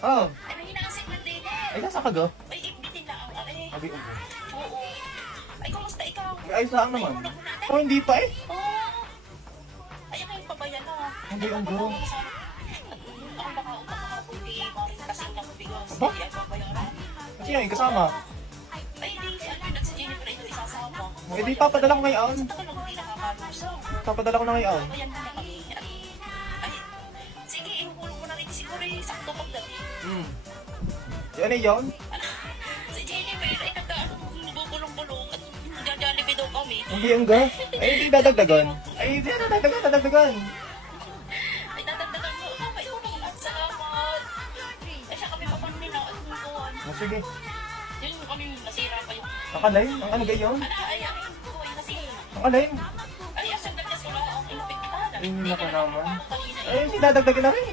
Oh. Ay, may hinaasik na din. Ay, nasa ka ga? Ay, ibitin na ang ari. Abi, ubo. Oo. Ay, kumusta ikaw? May ayos lang naman. Ay, ulog na. Oh, hindi pa eh. Oo. Ay, ang pabayan na. Hindi, ubo. Ang baka utang ako kundi maring kasing ng bigas. Ba? Hindi ay pabayaran. Sino yung kasama? Ay, di. Si Alvin at si Jennifer ito isasama. Eh, di papadala ko ngayon. Takal ako hindi nakakalusong. Papadala ko na ngayon. Ayan na kami. Ay, sige, ihuhulog mo na rin siguro eh. Sakto pagdating. Yan eh yun? Si Jennifer ay nagka-bulong-bulong at nagja-jollibee daw kami. Hindi yung ga? Ay, hindi dadagdagan. Ay, hindi dadagdagan. Ay, dadagdagan mo. Ay, unang at salamat. Ay, siya kami papanin na at bukuhan. Oh, sige. Yun kami nasira pa yung... Ang alay? Ang ano gayon? Ay, ko ay nasira. Ang alay? Ay, asan na niya sila ang ilapit na. Ay, naku naman. Ay, hindi dadagdagan na rin.